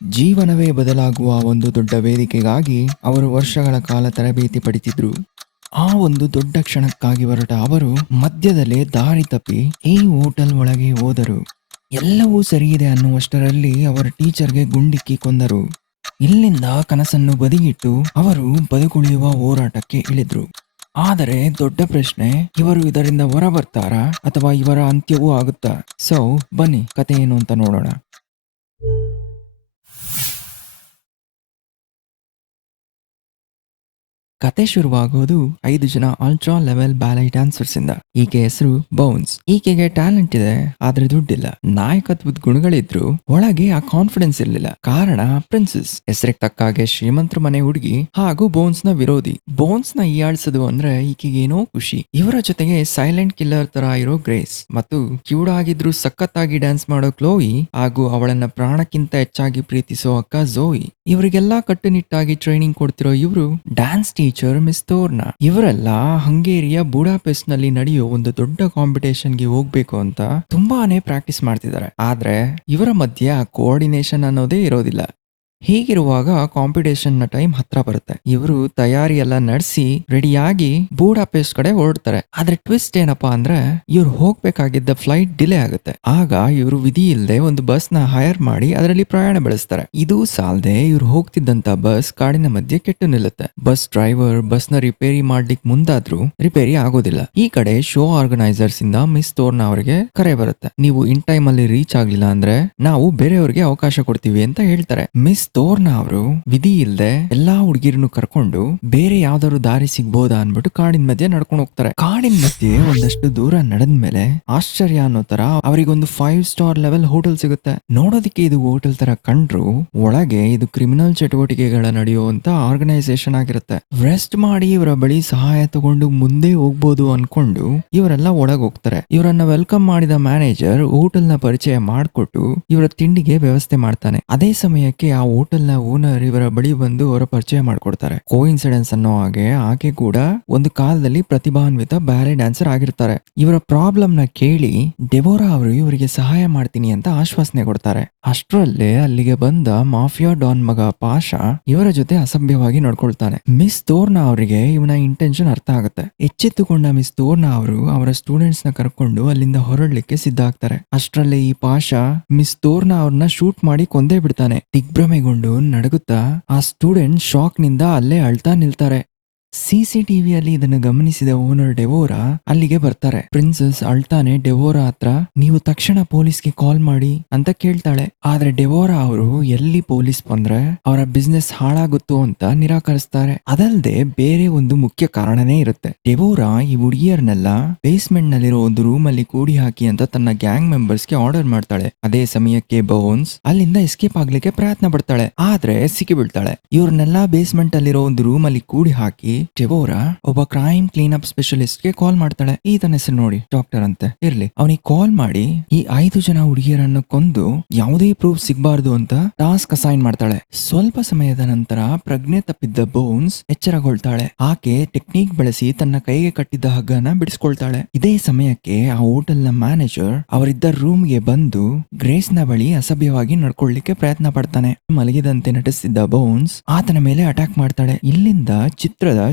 ಜೀವನವೇ ಬದಲಾಗುವ ಒಂದು ದೊಡ್ಡ ವೇದಿಕೆಗಾಗಿ ಅವರು ವರ್ಷಗಳ ಕಾಲ ತರಬೇತಿ ಪಡಿತಿದ್ರು. ಆ ಒಂದು ದೊಡ್ಡ ಕ್ಷಣಕ್ಕಾಗಿ ಹೊರಟ ಅವರು ಮಧ್ಯದಲ್ಲೇ ದಾರಿ ತಪ್ಪಿ ಈ ಹೋಟೆಲ್ ಒಳಗೆ ಹೋದರು. ಎಲ್ಲವೂ ಸರಿಯಿದೆ ಅನ್ನುವಷ್ಟರಲ್ಲಿ ಅವರ ಟೀಚರ್ಗೆ ಗುಂಡಿಕ್ಕಿ ಕೊಂದರು. ಇಲ್ಲಿಂದ ಕನಸನ್ನು ಬದಿಗಿಟ್ಟು ಅವರು ಬದುಕುಳಿಯುವ ಹೋರಾಟಕ್ಕೆ ಇಳಿದ್ರು. ಆದರೆ ದೊಡ್ಡ ಪ್ರಶ್ನೆ, ಇವರು ಇದರಿಂದ ಹೊರ ಬರ್ತಾರಾ ಅಥವಾ ಇವರ ಅಂತ್ಯವೂ ಆಗುತ್ತಾ? ಸೊ ಬನ್ನಿ ಕತೆ ಏನು ಅಂತ ನೋಡೋಣ. ಕತೆ ಶುರುವಾಗೋದು 5 ಜನ ಅಲ್ಟ್ರಾ ಲೆವೆಲ್ ಬ್ಯಾಲೆ ಡ್ಯಾನ್ಸರ್ಸ್ ಇಂದ. ಈಕೆ ಹೆಸರು ಬೌನ್ಸ್. ಈಕೆಗೆ ಟ್ಯಾಲೆಂಟ್ ಇದೆ, ಆದ್ರೆ ದುಡ್ಡಿಲ್ಲ. ನಾಯಕತ್ವದ ಗುಣಗಳಿದ್ರು, ಒಳಗೆ ಆ ಕಾನ್ಫಿಡೆನ್ಸ್ ಇರ್ಲಿಲ್ಲ. ಕಾರಣ ಪ್ರಿನ್ಸಸ್, ಹೆಸರಿಗೆ ತಕ್ಕಾಗೆ ಶ್ರೀಮಂತರ ಮನೆ ಹುಡುಗಿ ಹಾಗೂ ಬೋನ್ಸ್ ನ ವಿರೋಧಿ. ಬೋನ್ಸ್ ನ ಹೀಯಾಳ್ಸೋದು ಅಂದ್ರೆ ಈಕೆಗೇನೋ ಖುಷಿ. ಇವರ ಜೊತೆಗೆ ಸೈಲೆಂಟ್ ಕಿಲ್ಲರ್ ತರ ಇರೋ ಗ್ರೇಸ್ ಮತ್ತು ಕ್ಯೂಡ್ ಆಗಿದ್ರು ಸಖತ್ತಾಗಿ ಡ್ಯಾನ್ಸ್ ಮಾಡೋ ಕ್ಲೋಯಿ ಹಾಗೂ ಅವಳನ್ನ ಪ್ರಾಣಕ್ಕಿಂತ ಹೆಚ್ಚಾಗಿ ಪ್ರೀತಿಸೋ ಅಕ್ಕ ಝೋಯಿ. ಇವರಿಗೆಲ್ಲ ಕಟ್ಟುನಿಟ್ಟಾಗಿ ಟ್ರೈನಿಂಗ್ ಕೊಡ್ತಿರೋ ಇವರು ಡ್ಯಾನ್ಸ್ ಟೀಚರ್ ಮಿಸ್ ತೋರ್ನಾ. ಇವರೆಲ್ಲ ಹಂಗೇರಿಯ ಬುಡಾಪೆಸ್ಟ್ ನಲ್ಲಿ ನಡೆಯೋ ಒಂದು ದೊಡ್ಡ ಕಾಂಪಿಟೇಷನ್ ಗೆ ಹೋಗ್ಬೇಕು ಅಂತ ತುಂಬಾನೇ ಪ್ರಾಕ್ಟೀಸ್ ಮಾಡ್ತಿದ್ದಾರೆ. ಆದ್ರೆ ಇವರ ಮಧ್ಯ ಕೋಆರ್ಡಿನೇಷನ್ ಅನ್ನೋದೇ ಇರೋದಿಲ್ಲ. ಹೀಗಿರುವಾಗ ಕಾಂಪಿಟೇಷನ್ ನ ಟೈಮ್ ಹತ್ರ ಬರುತ್ತೆ. ಇವರು ತಯಾರಿ ಎಲ್ಲ ನಡೆಸಿ ರೆಡಿಯಾಗಿ ಬೂಡಾಪೆಸ್ಟ್ ಕಡೆ ಹೊರಡ್ತಾರೆ. ಆದ್ರೆ ಟ್ವಿಸ್ಟ್ ಏನಪ್ಪಾ ಅಂದ್ರೆ, ಇವ್ರು ಹೋಗ್ಬೇಕಾಗಿದ್ದ ಫ್ಲೈಟ್ ಡಿಲೇ ಆಗುತ್ತೆ. ಆಗ ಇವರು ವಿಧಿ ಇಲ್ಲದೆ ಒಂದು ಬಸ್ ನ ಹೈರ್ ಮಾಡಿ ಅದರಲ್ಲಿ ಪ್ರಯಾಣ ಬೆಳೆಸ್ತಾರೆ. ಇದು ಸಾಲದೆ ಇವ್ರು ಹೋಗ್ತಿದ್ದಂತ ಬಸ್ ಕಾಡಿನ ಮಧ್ಯೆ ಕೆಟ್ಟು ನಿಲ್ಲುತ್ತೆ. ಬಸ್ ಡ್ರೈವರ್ ಬಸ್ ನ ರಿಪೇರಿ ಮಾಡ್ಲಿಕ್ಕೆ ಮುಂದಾದ್ರೂ ರಿಪೇರಿ ಆಗೋದಿಲ್ಲ. ಈ ಕಡೆ ಶೋ ಆರ್ಗನೈಸರ್ಸ್ ಇಂದ ಮಿಸ್ ತೋರ್ನ ಅವರಿಗೆ ಕರೆ ಬರುತ್ತೆ. ನೀವು ಇನ್ ಟೈಮ್ ಅಲ್ಲಿ ರೀಚ್ ಆಗ್ಲಿಲ್ಲ ಅಂದ್ರೆ ನಾವು ಬೇರೆಯವ್ರಿಗೆ ಅವಕಾಶ ಕೊಡ್ತೀವಿ ಅಂತ ಹೇಳ್ತಾರೆ. ಮಿಸ್ ತೋರ್ನ ಅವರು ವಿಧಿ ಇಲ್ದೆ ಎಲ್ಲಾ ಹುಡುಗಿರನ್ನು ಕರ್ಕೊಂಡು ಬೇರೆ ಯಾವ್ದಾದ್ರು ದಾರಿ ಸಿಗ್ಬೋದಾ ಅನ್ಬಿಟ್ಟು ಕಾಡಿನ ಮಧ್ಯೆ ನಡ್ಕೊಂಡು ಹೋಗ್ತಾರೆ. ಕಾಡಿನ ಮಧ್ಯೆ ಒಂದಷ್ಟು ದೂರ ನಡೆದ್ಮೇಲೆ ಆಶ್ಚರ್ಯ ಅನ್ನೋ ತರ ಅವರಿಗೊಂದು 5 ಸ್ಟಾರ್ ಲೆವೆಲ್ ಹೋಟೆಲ್ ಸಿಗುತ್ತೆ. ನೋಡೋದಿಕ್ಕೆ ಇದು ಹೋಟೆಲ್ ತರ ಕಂಡ್ರು ಒಳಗೆ ಇದು ಕ್ರಿಮಿನಲ್ ಚಟುವಟಿಕೆಗಳ ನಡೆಯುವಂತ ಆರ್ಗನೈಸೇಷನ್ ಆಗಿರುತ್ತೆ. ರೆಸ್ಟ್ ಮಾಡಿ ಇವರ ಬಳಿ ಸಹಾಯ ತಗೊಂಡು ಮುಂದೆ ಹೋಗ್ಬೋದು ಅನ್ಕೊಂಡು ಇವರೆಲ್ಲ ಒಳಗೆ ಹೋಗ್ತಾರೆ. ಇವರನ್ನ ವೆಲ್ಕಮ್ ಮಾಡಿದ ಮ್ಯಾನೇಜರ್ ಹೋಟೆಲ್ ನ ಪರಿಚಯ ಮಾಡಿಕೊಟ್ಟು ಇವರ ತಿಂಡಿಗೆ ವ್ಯವಸ್ಥೆ ಮಾಡ್ತಾನೆ. ಅದೇ ಸಮಯಕ್ಕೆ ಆ ಹೋಟೆಲ್ ನ ಓನರ್ ಇವರ ಬಳಿ ಬಂದು ಅವರ ಪರಿಚಯ ಮಾಡ್ಕೊಡ್ತಾರೆ. ಕೋಇನ್ಸಿಡೆನ್ಸ್ ಅನ್ನೋ ಹಾಗೆ ಆಕೆ ಕೂಡ ಒಂದು ಕಾಲದಲ್ಲಿ ಪ್ರತಿಭಾನ್ವಿತ ಬ್ಯಾಲೆ ಡ್ಯಾನ್ಸರ್ ಆಗಿರ್ತಾರೆ. ಇವರ ಪ್ರಾಬ್ಲಮ್ ನ ಕೇಳಿ ಡೆಬೋರಾ ಅವರು ಇವರಿಗೆ ಸಹಾಯ ಮಾಡ್ತೀನಿ ಅಂತ ಆಶ್ವಾಸನೆ ಕೊಡ್ತಾರೆ. ಅಷ್ಟರಲ್ಲೇ ಅಲ್ಲಿಗೆ ಬಂದ ಮಾಫಿಯಾ ಡಾನ್ ಮಗ ಪಾಷಾ ಇವರ ಜೊತೆ ಅಸಭ್ಯವಾಗಿ ನಡ್ಕೊಳ್ತಾನೆ. ಮಿಸ್ ತೋರ್ನಾ ಅವರಿಗೆ ಇವನ ಇಂಟೆನ್ಷನ್ ಅರ್ಥ ಆಗುತ್ತೆ. ಎಚ್ಚೆತ್ತುಕೊಂಡ ಮಿಸ್ ತೋರ್ನಾ ಅವರು ಅವರ ಸ್ಟೂಡೆಂಟ್ಸ್ ನ ಕರ್ಕೊಂಡು ಅಲ್ಲಿಂದ ಹೊರಡ್ಲಿಕ್ಕೆ ಸಿದ್ಧ ಆಗ್ತಾರೆ. ಅಷ್ಟರಲ್ಲೇ ಈ ಪಾಷಾ ಮಿಸ್ ತೋರ್ನಾ ಅವ್ರನ್ನ ಶೂಟ್ ಮಾಡಿ ಕೊಂದೇ ಬಿಡ್ತಾನೆ. ದಿಗ್ಭ್ರಮೆಗೊಂಡು ನಡುಗುತ್ತಾ ಆ ಸ್ಟೂಡೆಂಟ್ ಶಾಕ್ ನಿಂದ ಅಲ್ಲೇ ಅಳ್ತಾ ನಿಲ್ತಾರೆ. ಸಿಸಿಟಿವಿಯಲ್ಲಿ ಇದನ್ನು ಗಮನಿಸಿದ ಓನರ್ ಡೆವೋರಾ ಅಲ್ಲಿಗೆ ಬರ್ತಾರೆ. ಪ್ರಿನ್ಸಸ್ ಅಳ್ತಾನೆ ಡೆವೋರಾ ಹತ್ರ ನೀವು ತಕ್ಷಣ ಪೊಲೀಸ್ಗೆ ಕಾಲ್ ಮಾಡಿ ಅಂತ ಕೇಳ್ತಾಳೆ. ಆದ್ರೆ ಡೆವೋರಾ ಅವರು ಎಲ್ಲಿ ಪೊಲೀಸ್ ಬಂದ್ರೆ ಅವರ ಬಿಸ್ನೆಸ್ ಹಾಳಾಗುತ್ತೋ ಅಂತ ನಿರಾಕರಿಸ್ತಾರೆ. ಅದಲ್ಲದೆ ಬೇರೆ ಒಂದು ಮುಖ್ಯ ಕಾರಣನೇ ಇರುತ್ತೆ. ಡೆವೋರಾ ಈ ಹುಡುಗಿಯರ್ನೆಲ್ಲ ಬೇಸ್ಮೆಂಟ್ ನಲ್ಲಿರೋ ಒಂದು ರೂಮ್ ಅಲ್ಲಿ ಕೂಡಿ ಹಾಕಿ ಅಂತ ತನ್ನ ಗ್ಯಾಂಗ್ ಮೆಂಬರ್ಸ್ಗೆ ಆರ್ಡರ್ ಮಾಡ್ತಾಳೆ. ಅದೇ ಸಮಯಕ್ಕೆ ಬೋನ್ಸ್ ಅಲ್ಲಿಂದ ಎಸ್ಕೇಪ್ ಆಗ್ಲಿಕ್ಕೆ ಪ್ರಯತ್ನ ಪಡ್ತಾಳೆ. ಆದ್ರೆ ಸಿಕ್ಕಿ ಬೀಳ್ತಾಳೆ. ಇವ್ರನ್ನೆಲ್ಲ ಬೇಸ್ಮೆಂಟ್ ಅಲ್ಲಿರೋ ಒಂದು ರೂಮ್ ಅಲ್ಲಿ ಕೂಡಿ ಹಾಕಿ ಡೆಬೋರಾ ಒಬ್ಬ ಕ್ರೈಮ್ ಕ್ಲೀನ್ ಅಪ್ ಸ್ಪೆಷಲಿಸ್ಟ್ ಗೆ ಕಾಲ್ ಮಾಡ್ತಾಳೆ. ಈತನ ಹೆಸರು ನೋಡಿ ಡಾಕ್ಟರ್ ಅಂತೆ ಇರ್ಲಿ. ಅವನಿಗೆ ಕಾಲ್ ಮಾಡಿ ಈ 5 ಜನ ಹುಡುಗಿಯರನ್ನು ಕೊಂದು ಯಾವುದೇ ಪ್ರೂಫ್ ಸಿಗಬಾರ್ದು ಅಂತ ಟಾಸ್ಕ್ ಅಸೈನ್ ಮಾಡ್ತಾಳೆ. ಸ್ವಲ್ಪ ಸಮಯದ ನಂತರ ಪ್ರಜ್ಞೆ ತಪ್ಪಿದ್ದ ಬೋನ್ಸ್ ಎಚ್ಚರಗೊಳ್ತಾಳೆ. ಆಕೆ ಟೆಕ್ನಿಕ್ ಬಳಸಿ ತನ್ನ ಕೈಗೆ ಕಟ್ಟಿದ್ದ ಹಗ್ಗನ ಬಿಡಿಸ್ಕೊಳ್ತಾಳೆ. ಇದೇ ಸಮಯಕ್ಕೆ ಆ ಹೋಟೆಲ್ ನ ಮ್ಯಾನೇಜರ್ ಅವರಿದ್ದ ರೂಮ್ ಗೆ ಬಂದು ಗ್ರೇಸ್ ನ ಬಳಿ ಅಸಭ್ಯವಾಗಿ ನಡ್ಕೊಳ್ಳಿಕ್ಕೆ ಪ್ರಯತ್ನ ಪಡ್ತಾನೆ. ಮಲಗಿದಂತೆ ನಟಿಸಿದ್ದ ಬೋನ್ಸ್ ಆತನ ಮೇಲೆ ಅಟ್ಯಾಕ್ ಮಾಡ್ತಾಳೆ. ಇಲ್ಲಿಂದ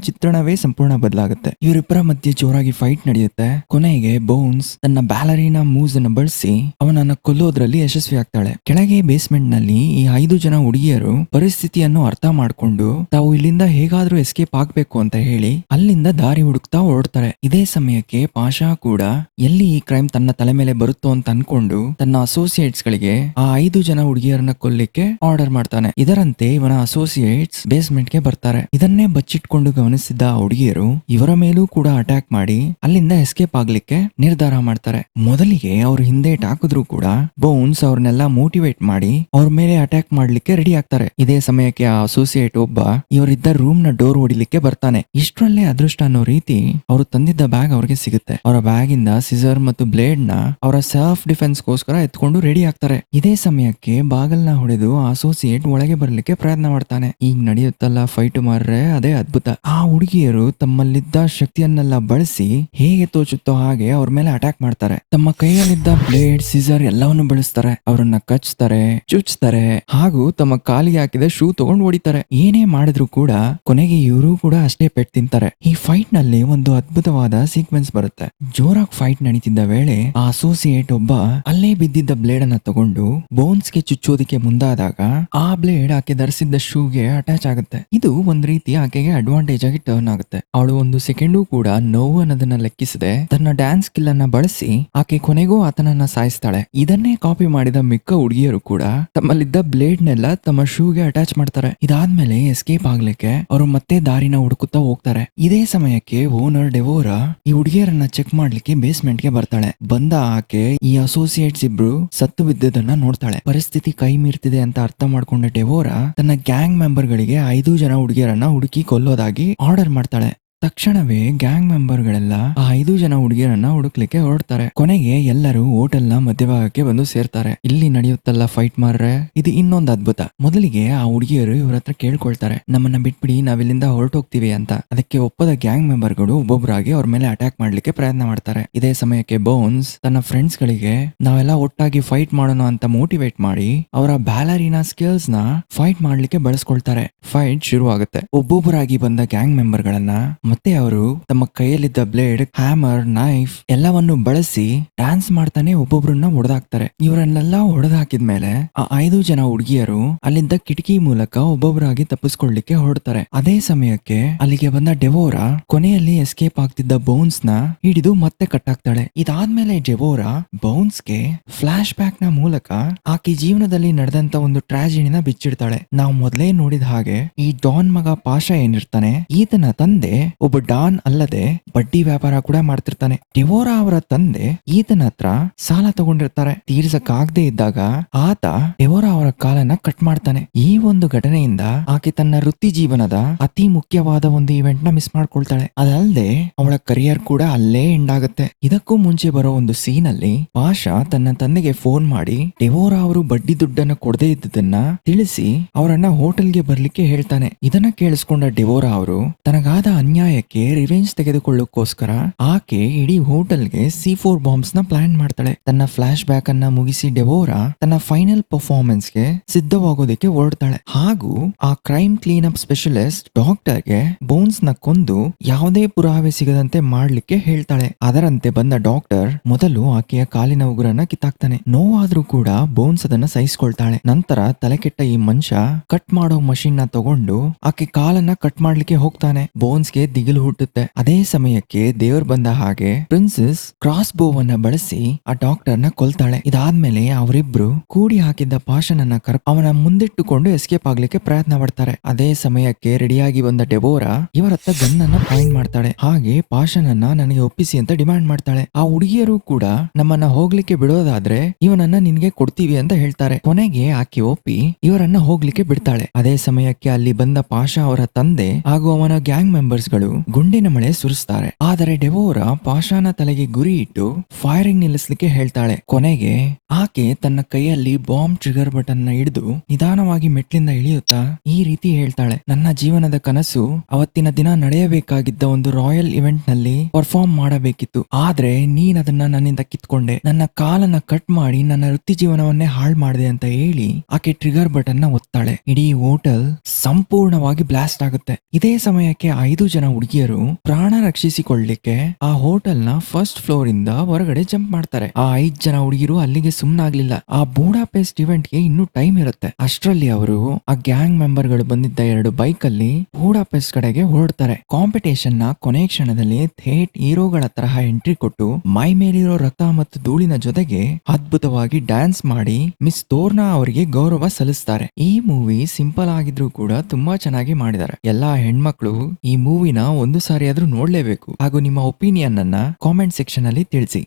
ಚಿತ್ರಣವೇ ಸಂಪೂರ್ಣ ಬದಲಾಗುತ್ತೆ. ಇವರಿಬ್ಬರ ಮಧ್ಯೆ ಜೋರಾಗಿ ಫೈಟ್ ನಡೆಯುತ್ತೆ. ಕೊನೆಗೆ ಬೋನ್ಸ್ ತನ್ನ ಬ್ಯಾಲರಿನಾ ಮೂವ್ಸ್ ಅನ್ನು ಬಳಸಿ ಅವನನ್ನ ಕೊಲ್ಲೋದ್ರಲ್ಲಿ ಯಶಸ್ವಿ ಆಗ್ತಾಳೆ. ಕೆಳಗೆ ಬೇಸ್ಮೆಂಟ್ ನಲ್ಲಿ ಈ 5 ಜನ ಹುಡುಗಿಯರು ಪರಿಸ್ಥಿತಿಯನ್ನು ಅರ್ಥ ಮಾಡ್ಕೊಂಡು ತಾವು ಇಲ್ಲಿಂದ ಹೇಗಾದ್ರೂ ಎಸ್ಕೇಪ್ ಆಗ್ಬೇಕು ಅಂತ ಹೇಳಿ ಅಲ್ಲಿಂದ ದಾರಿ ಹುಡುಕ್ತಾ ಹೊರಡ್ತಾರೆ. ಇದೇ ಸಮಯಕ್ಕೆ ಪಾಷಾ ಕೂಡ ಎಲ್ಲಿ ಈ ಕ್ರೈಮ್ ತನ್ನ ತಲೆ ಮೇಲೆ ಬರುತ್ತೋ ಅಂತ ಅನ್ಕೊಂಡು ತನ್ನ ಅಸೋಸಿಯೇಟ್ಸ್ ಗಳಿಗೆ ಆ 5 ಜನ ಹುಡುಗಿಯರನ್ನ ಕೊಲ್ಲಿಕ್ಕೆ ಆರ್ಡರ್ ಮಾಡ್ತಾನೆ. ಇದರಂತೆ ಇವನ ಅಸೋಸಿಯೇಟ್ಸ್ ಬೇಸ್ಮೆಂಟ್ ಗೆ ಬರ್ತಾರೆ. ಇದನ್ನೇ ಬಚ್ಚಿಟ್ಕೊಂಡು ಗಮನಿಸಿದ್ದ ಹುಡುಗಿಯರು ಇವರ ಮೇಲೂ ಕೂಡ ಅಟ್ಯಾಕ್ ಮಾಡಿ ಅಲ್ಲಿಂದ ಎಸ್ಕೇಪ್ ಆಗ್ಲಿಕ್ಕೆ ನಿರ್ಧಾರ ಮಾಡ್ತಾರೆ. ಮೊದಲಿಗೆ ಅವ್ರು ಹಿಂದೇಟ್ ಹಾಕಿದ್ರು ಕೂಡ ಬೋನ್ಸ್ ಅವ್ರನ್ನೆಲ್ಲ ಮೋಟಿವೇಟ್ ಮಾಡಿ ಅವ್ರ ಮೇಲೆ ಅಟ್ಯಾಕ್ ಮಾಡ್ಲಿಕ್ಕೆ ರೆಡಿ ಆಗ್ತಾರೆ. ಇದೇ ಸಮಯಕ್ಕೆ ಆ ಅಸೋಸಿಯೇಟ್ ಒಬ್ಬ ಇವರಿದ್ದ ರೂಮ್ ನ ಡೋರ್ ಹೊಡಿಲಿಕ್ಕೆ ಬರ್ತಾನೆ. ಇಷ್ಟರಲ್ಲೇ ಅದೃಷ್ಟ ಅನ್ನೋ ರೀತಿ ಅವರು ತಂದಿದ್ದ ಬ್ಯಾಗ್ ಅವ್ರಿಗೆ ಸಿಗುತ್ತೆ. ಅವರ ಬ್ಯಾಗ್ ಇಂದ ಸಿಸರ್ ಮತ್ತು ಬ್ಲೇಡ್ ನ ಅವರ ಸೆಲ್ಫ್ ಡಿಫೆನ್ಸ್ ಗೋಸ್ಕರ ಎತ್ಕೊಂಡು ರೆಡಿ ಆಗ್ತಾರೆ. ಇದೇ ಸಮಯಕ್ಕೆ ಬಾಗಲ್ನ ಹೊಡೆದು ಅಸೋಸಿಯೇಟ್ ಒಳಗೆ ಬರ್ಲಿಕ್ಕೆ ಪ್ರಯತ್ನ ಮಾಡ್ತಾನೆ. ಈಗ ನಡೆಯುತ್ತಲ್ಲ ಫೈಟ್ ಮಾರ್ರೆ ಅದೇ ಅದ್ಭುತ. ಆ ಹುಡುಗಿಯರು ತಮ್ಮಲ್ಲಿದ್ದ ಶಕ್ತಿಯನ್ನೆಲ್ಲ ಬಳಸಿ ಹೇಗೆ ತೋಚುತ್ತೋ ಹಾಗೆ ಅವ್ರ ಮೇಲೆ ಅಟ್ಯಾಕ್ ಮಾಡ್ತಾರೆ. ತಮ್ಮ ಕೈಯಲ್ಲಿದ್ದ ಬ್ಲೇಡ್, ಸಿಸರ್ ಎಲ್ಲವನ್ನು ಬಳಸ್ತಾರೆ. ಅವರನ್ನ ಕಚ್ತಾರೆ, ಚುಚ್ತಾರೆ ಹಾಗೂ ತಮ್ಮ ಕಾಲಿಗೆ ಹಾಕಿದ ಶೂ ತಗೊಂಡು ಹೊಡಿತಾರೆ. ಏನೇ ಮಾಡಿದ್ರು ಕೂಡ ಕೊನೆಗೆ ಇವರು ಕೂಡ ಅಷ್ಟೇ ಪೆಟ್ ತಿಂತಾರೆ. ಈ ಫೈಟ್ ನಲ್ಲಿ ಒಂದು ಅದ್ಭುತವಾದ ಸೀಕ್ವೆನ್ಸ್ ಬರುತ್ತೆ. ಜೋರಾಗಿ ಫೈಟ್ ನಡೀತಿದ್ದ ವೇಳೆ ಆ ಅಸೋಸಿಯೇಟ್ ಒಬ್ಬ ಅಲ್ಲೇ ಬಿದ್ದಿದ್ದ ಬ್ಲೇಡ್ ಅನ್ನ ತಗೊಂಡು ಬೋನ್ಸ್ ಗೆ ಚುಚ್ಚೋದಿಕ್ಕೆ ಮುಂದಾದಾಗ ಆ ಬ್ಲೇಡ್ ಆಕೆ ಧರಿಸಿದ್ದ ಶೂಗೆ ಅಟ್ಯಾಚ್ ಆಗುತ್ತೆ. ಇದು ಒಂದ್ ರೀತಿ ಆಕೆಗೆ ಅಡ್ವಾಂಟೇಜ್ ಆಗಿ ಟರ್ನ್ ಆಗುತ್ತೆ. ಅವಳು ಒಂದು ಸೆಕೆಂಡು ಕೂಡ ನೋವು ಅನ್ನೋದನ್ನ ಲೆಕ್ಕಿಸದೆ ತನ್ನ ಡ್ಯಾನ್ಸ್ ಸ್ಕಿಲ್ ಅನ್ನ ಬಳಸಿ ಆಕೆ ಕೊನೆಗೂ ಆತನನ್ನ ಸಾಯಿಸ್ತಾಳೆ. ಇದನ್ನೇ ಕಾಪಿ ಮಾಡಿದ ಮಿಕ್ಕ ಹುಡುಗಿಯರು ಕೂಡ ತಮ್ಮಲ್ಲಿದ್ದ ಬ್ಲೇಡ್ ನೆಲ್ಲ ತಮ್ಮ ಶೂಗೆ ಅಟ್ಯಾಚ್ ಮಾಡ್ತಾರೆ. ಇದಾದ್ಮೇಲೆ ಎಸ್ಕೇಪ್ ಆಗ್ಲಿಕ್ಕೆ ಅವರು ಮತ್ತೆ ದಾರಿನ ಹುಡುಕುತ್ತಾ ಹೋಗ್ತಾರೆ. ಇದೇ ಸಮಯಕ್ಕೆ ಓನರ್ ಡೆವೋರಾ ಈ ಹುಡುಗಿಯರನ್ನ ಚೆಕ್ ಮಾಡ್ಲಿಕ್ಕೆ ಬೇಸ್ಮೆಂಟ್ ಗೆ ಬರ್ತಾಳೆ. ಬಂದ ಆಕೆ ಈ ಅಸೋಸಿಯೇಟ್ಸ್ ಇಬ್ರು ಸತ್ತು ಬಿದ್ದದನ್ನ ನೋಡ್ತಾಳೆ. ಪರಿಸ್ಥಿತಿ ಕೈ ಮೀರ್ತಿದೆ ಅಂತ ಅರ್ಥ ಮಾಡ್ಕೊಂಡ ಡೆವೋರಾ ತನ್ನ ಗ್ಯಾಂಗ್ ಮೆಂಬರ್ ಗಳಿಗೆ 5 ಜನ ಹುಡುಗಿಯರನ್ನ ಹುಡುಕಿ ಕೊಲ್ಲೋದಾಗಿ ಆರ್ಡರ್ ಮಾಡ್ತಾಳೆ. ತಕ್ಷಣವೇ ಗ್ಯಾಂಗ್ ಮೆಂಬರ್ಗಳೆಲ್ಲ ಆ 5 ಜನ ಹುಡುಗಿಯರನ್ನ ಹುಡುಕ್ಲಿಕ್ಕೆ ಹೊರಡ್ತಾರೆ. ಕೊನೆಗೆ ಎಲ್ಲರೂ ಹೋಟೆಲ್ ನ ಮಧ್ಯಭಾಗಕ್ಕೆ ಬಂದು ಸೇರ್ತಾರೆ. ಇಲ್ಲಿ ನಡೆಯುತ್ತಲ್ಲ ಫೈಟ್ ಮಾರ್ರೆ, ಇದು ಇನ್ನೊಂದು ಅದ್ಭುತ. ಮೊದಲಿಗೆ ಆ ಹುಡುಗಿಯರು ಇವ್ರ ಹತ್ರ ಕೇಳ್ಕೊಳ್ತಾರೆ, ನಮ್ಮನ್ನ ಬಿಟ್ಬಿಡಿ, ನಾವಿಲ್ಲಿಂದ ಹೊರಟೋಗ್ತೀವಿ ಅಂತ. ಅದಕ್ಕೆ ಒಪ್ಪದ ಗ್ಯಾಂಗ್ ಮೆಂಬರ್ಗಳು ಒಬ್ಬೊಬ್ಬರಾಗಿ ಅವ್ರ ಮೇಲೆ ಅಟ್ಯಾಕ್ ಮಾಡ್ಲಿಕ್ಕೆ ಪ್ರಯತ್ನ ಮಾಡ್ತಾರೆ. ಇದೇ ಸಮಯಕ್ಕೆ ಬೋನ್ಸ್ ತನ್ನ ಫ್ರೆಂಡ್ಸ್ ಗಳಿಗೆ ನಾವೆಲ್ಲ ಒಟ್ಟಾಗಿ ಫೈಟ್ ಮಾಡೋಣ ಅಂತ ಮೋಟಿವೇಟ್ ಮಾಡಿ ಅವರ ಬ್ಯಾಲರಿನಾ ಸ್ಕಿಲ್ಸ್ ನ ಫೈಟ್ ಮಾಡ್ಲಿಕ್ಕೆ ಬಳಸ್ಕೊಳ್ತಾರೆ. ಫೈಟ್ ಶುರು ಆಗುತ್ತೆ. ಒಬ್ಬೊಬ್ಬರಾಗಿ ಬಂದ ಗ್ಯಾಂಗ್ ಮೆಂಬರ್ಗಳನ್ನ ಮತ್ತೆ ಅವರು ತಮ್ಮ ಕೈಯಲ್ಲಿದ್ದ ಬ್ಲೇಡ್, ಹ್ಯಾಮರ್, ನೈಫ್ ಎಲ್ಲವನ್ನು ಬಳಸಿ ಡ್ಯಾನ್ಸ್ ಮಾಡ್ತಾನೆ ಒಬ್ಬೊಬ್ರನ್ನ ಹೊಡೆದಾಕ್ತಾರೆ. ಇವರನ್ನೆಲ್ಲ ಹೊಡೆದಾಕಿದ್ಮೇಲೆ ಆ 5 ಜನ ಹುಡುಗಿಯರು ಅಲ್ಲಿದ್ದ ಕಿಟಕಿ ಮೂಲಕ ಒಬ್ಬೊಬ್ಬರಾಗಿ ತಪ್ಪಿಸ್ಕೊಳ್ಳಿಕ್ಕೆ ಹೊರಡ್ತಾರೆ. ಅದೇ ಸಮಯಕ್ಕೆ ಅಲ್ಲಿಗೆ ಬಂದ ಡೆವೋರಾ ಕೊನೆಯಲ್ಲಿ ಎಸ್ಕೇಪ್ ಆಗ್ತಿದ್ದ ಬೋನ್ಸ್ ನ ಹಿಡಿದು ಮತ್ತೆ ಕಟ್ಟಾಕ್ತಾಳೆ. ಇದಾದ್ಮೇಲೆ ಡೆವೋರಾ ಬೌನ್ಸ್ ಗೆ ಫ್ಲಾಶ್ ಬ್ಯಾಕ್ ನ ಮೂಲಕ ಆಕೆ ಜೀವನದಲ್ಲಿ ನಡೆದಂತ ಒಂದು ಟ್ರಾಜಿಡಿನ ಬಿಚ್ಚಿಡ್ತಾಳೆ. ನಾವು ಮೊದಲೇ ನೋಡಿದ ಹಾಗೆ ಈ ಡಾನ್ ಮಗ ಪಾಷಾ ಏನಿರ್ತಾನೆ, ಈತನ ತಂದೆ ಒಬ್ಬ ಡಾನ್ ಅಲ್ಲದೆ ಬಡ್ಡಿ ವ್ಯಾಪಾರ ಕೂಡ ಮಾಡ್ತಿರ್ತಾನೆ. ಡೆವೋರಾ ಅವರ ತಂದೆ ಈತನ ಹತ್ರ ಸಾಲ ತಗೊಂಡಿರ್ತಾರೆ. ತೀರ್ಸಕ್ಕಾಗದೆ ಇದ್ದಾಗ ಆತ ಡೆವೋರಾ ಅವರ ಕಾಲನ್ನ ಕಟ್ ಮಾಡ್ತಾನೆ. ಈ ಒಂದು ಘಟನೆಯಿಂದ ಆಕೆ ತನ್ನ ವೃತ್ತಿ ಜೀವನದ ಅತಿ ಮುಖ್ಯವಾದ ಒಂದು ಇವೆಂಟ್ ನ ಮಿಸ್ ಮಾಡ್ಕೊಳ್ತಾಳೆ. ಅದಲ್ಲದೆ ಅವಳ ಕರಿಯರ್ ಕೂಡ ಅಲ್ಲೇ ಎಂಡ್ ಆಗುತ್ತೆ. ಇದಕ್ಕೂ ಮುಂಚೆ ಬರೋ ಒಂದು ಸೀನ್ ಅಲ್ಲಿ ಪಾಷಾ ತನ್ನ ತಂದೆಗೆ ಫೋನ್ ಮಾಡಿ ಡೆವೋರಾ ಅವರು ಬಡ್ಡಿ ದುಡ್ಡನ್ನ ಕೊಡದೇ ಇದ್ದದನ್ನ ತಿಳಿಸಿ ಅವರನ್ನ ಹೋಟೆಲ್ಗೆ ಬರ್ಲಿಕ್ಕೆ ಹೇಳ್ತಾನೆ. ಇದನ್ನ ಕೇಳಿಸ್ಕೊಂಡ ಡೆವೋರಾ ಅವರು ತನಗಾದ ಅನ್ಯಾಯಕ್ಕೆ ರಿವೆಂಜ್ ತೆಗೆದುಕೊಳ್ಳೋಕೋಸ್ಕರ ಆಕೆ ಇಡೀ ಹೋಟೆಲ್ಗೆ C4 ಬಾಂಬ್ಸ್ ನ ಪ್ಲಾನ್ ಮಾಡ್ತಾಳೆ. ತನ್ನ ಫ್ಲಾಶ್ ಬ್ಯಾಕ್ ಅನ್ನ ಮುಗಿಸಿ ಡೆವೋರಾ ತನ್ನ ಫೈನಲ್ ಪರ್ಫಾರ್ಮೆನ್ಸ್ ಗೆ ಸಿದ್ಧವಾಗೋದಕ್ಕೆ ಹೊರಡ್ತಾಳೆ. ಹಾಗೂ ಆ crime clean up specialist doctor ಗೆ ಬೋನ್ಸ್ ನ ಕೊಂದು ಯಾವುದೇ ಪುರಾವೆ ಸಿಗದಂತೆ ಮಾಡ್ಲಿಕ್ಕೆ ಹೇಳ್ತಾಳೆ. ಅದರಂತೆ ಬಂದ ಡಾಕ್ಟರ್ ಮೊದಲು ಆಕೆಯ ಕಾಲಿನ ಉಗುರನ್ನ ಕಿತ್ತಾಕ್ತಾನೆ. ನೋವಾದ್ರೂ ಕೂಡ ಬೋನ್ಸ್ ಅದನ್ನ ಸಹಿಸ್ಕೊಳ್ತಾಳೆ. ನಂತರ ತಲೆ ಕೆಟ್ಟ ಈ ಮನುಷ್ಯ ಕಟ್ ಮಾಡೋ ಮಷೀನ್ ನ ತಗೊಂಡು ಆಕೆ ಕಾಲನ್ನ ಕಟ್ ಮಾಡ್ಲಿಕ್ಕೆ ಹೋಗ್ತಾನೆ. ಬೋನ್ಸ್ ಗೆ ದಿಗಿಲು ಹುಟ್ಟುತ್ತೆ. ಅದೇ ಸಮಯಕ್ಕೆ ದೇವ್ರು ಬಂದ ಹಾಗೆ ಪ್ರಿನ್ಸೆಸ್ ಕ್ರಾಸ್ ಬೋವನ್ನ ಬಳಸಿ ಆ ಡಾಕ್ಟರ್ ನ ಕೊಲ್ತಾಳೆ. ಇದಾದ್ಮೇಲೆ ಅವರಿಬ್ರು ಕೂಡಿ ಹಾಕಿದ್ದ ಪಾಷನನ್ನ ಅವನ ಮುಂದಿಟ್ಟುಕೊಂಡು ಎಸ್ಕೇಪ್ ಆಗ್ಲಿಕ್ಕೆ ಪ್ರಯತ್ನ ಪಡ್ತಾರೆ. ಅದೇ ಸಮಯಕ್ಕೆ ರೆಡಿಯಾಗಿ ಬಂದ ಡೆವೋರಾ ಇವರ ಹತ್ರ ಗನ್ ಅನ್ನ ಪಾಯಿಂಟ್ ಮಾಡ್ತಾಳೆ. ಹಾಗೆ ಪಾಷನನ್ನ ನನಗೆ ಒಪ್ಪಿಸಿ ಅಂತ ಡಿಮ್ಯಾಂಡ್ ಮಾಡ್ತಾಳೆ. ಆ ಹುಡುಗಿಯರು ಕೂಡ ನಮ್ಮನ್ನ ಹೋಗ್ಲಿಕ್ಕೆ ಬಿಡೋದಾದ್ರೆ ಇವನನ್ನ ನಿನ್ಗೆ ಕೊಡ್ತೀವಿ ಅಂತ ಹೇಳ್ತಾರೆ. ಕೊನೆಗೆ ಆಕೆ ಒಪ್ಪಿ ಇವರನ್ನ ಹೋಗ್ಲಿಕ್ಕೆ ಬಿಡ್ತಾಳೆ. ಅದೇ ಸಮಯಕ್ಕೆ ಅಲ್ಲಿ ಬಂದ ಪಾಷಾ ಅವರ ತಂದೆ ಹಾಗೂ ಅವನ ಗ್ಯಾಂಗ್ ಮೆಂಬರ್ಸ್ ಗಳು ಗುಂಡಿನ ಮಳೆ ಸುರಿಸ್ತಾರೆ. ಆದರೆ ಡೆವೋರಾ ಪಾಷಾನ ತಲೆಗೆ ಗುರಿ ಇಟ್ಟು ಫೈರಿಂಗ್ ನಿಲ್ಲಿಸಲಿಕ್ಕೆ ಹೇಳ್ತಾಳೆ. ಕೊನೆಗೆ ಆಕೆ ತನ್ನ ಕೈಯಲ್ಲಿ ಬಾಂಬ್ ಟ್ರಿಗರ್ ಬಟನ್ ನ ಹಿಡಿದು ನಿಧಾನವಾಗಿ ಮೆಟ್ಲಿಂದ ಇಳಿಯುತ್ತಾ ಈ ರೀತಿ ಹೇಳ್ತಾಳೆ, ನನ್ನ ಜೀವನದ ಕನಸು ಅವತ್ತಿನ ದಿನ ನಡೆಯಬೇಕಾಗಿದ್ದ ಒಂದು ರಾಯಲ್ ಇವೆಂಟ್ ನಲ್ಲಿ ಪರ್ಫಾರ್ಮ್ ಮಾಡಬೇಕಿತ್ತು. ಆದ್ರೆ ನೀನ್ ಅದನ್ನ ನನ್ನಿಂದ ಕಿತ್ಕೊಂಡೆ, ನನ್ನ ಕಾಲನ್ನ ಕಟ್ ಮಾಡಿ ನನ್ನ ವೃತ್ತಿ ಜೀವನವನ್ನೇ ಹಾಳು ಮಾಡಿದೆ ಅಂತ ಹೇಳಿ ಆಕೆ ಟ್ರಿಗರ್ ಬಟನ್ ನ ಒತ್ತಾಳೆ. ಇಡೀ ಹೋಟೆಲ್ ಸಂಪೂರ್ಣವಾಗಿ ಬ್ಲಾಸ್ಟ್ ಆಗುತ್ತೆ. ಇದೇ ಸಮಯಕ್ಕೆ 5 ಜನ ಹುಡುಗಿಯರು ಪ್ರಾಣ ರಕ್ಷಿಸಿಕೊಳ್ಳಲಿಕ್ಕೆ ಆ ಹೋಟೆಲ್ ನ ಫಸ್ಟ್ ಫ್ಲೋರ್ ಇಂದ ಹೊರಗಡೆ ಜಂಪ್ ಮಾಡ್ತಾರೆ. ಆ 5 ಜನ ಹುಡುಗಿರು ಅಲ್ಲಿಗೆ ಸುಮ್ಮನಾಗ್ಲಿಲ್ಲ. ಆ ಬೂಡಾಪೆಸ್ಟ್ ಇವೆಂಟ್ ಗೆ ಇನ್ನೂ ಟೈಮ್ ಇರುತ್ತೆ. ಅಷ್ಟರಲ್ಲಿ ಅವರು ಆ ಗ್ಯಾಂಗ್ ಮೆಂಬರ್ ಗಳು ಬಂದಿದ್ದ 2 ಬೈಕ್ ಅಲ್ಲಿ ಬೂಡಾಪೆಸ್ಟ್ ಕಡೆಗೆ ಹೊರಡ್ತಾರೆ. ಕಾಂಪಿಟೇಷನ್ ನ ಕೊನೆ ಕ್ಷಣದಲ್ಲಿ ಥೇಟ್ ಹೀರೋಗಳ ತರಹ ಎಂಟ್ರಿ ಕೊಟ್ಟು ಮೈ ಮೇಲಿರೋ ರಕ್ತ ಮತ್ತು ಧೂಳಿನ ಜೊತೆಗೆ ಅದ್ಭುತವಾಗಿ ಡ್ಯಾನ್ಸ್ ಮಾಡಿ ಮಿಸ್ ತೋರ್ನಾ ಅವರಿಗೆ ಗೌರವ ಸಲ್ಲಿಸ್ತಾರೆ. ಈ ಮೂವಿ ಸಿಂಪಲ್ ಆಗಿದ್ರು ಕೂಡ ತುಂಬಾ ಚೆನ್ನಾಗಿ ಮಾಡಿದ್ದಾರೆ. ಎಲ್ಲಾ ಹೆಣ್ಮಕ್ಳು ಈ ಮೂವಿನ ಒಂದು ಸಾರಿ ಆದ್ರೂ ನೋಡ್ಲೇಬೇಕು. ಹಾಗೂ ನಿಮ್ಮ ಒಪಿನಿಯನ್ ಅನ್ನ ಕಾಮೆಂಟ್ ಸೆಕ್ಷನ್ ಅಲ್ಲಿ ತಿಳಿಸಿ.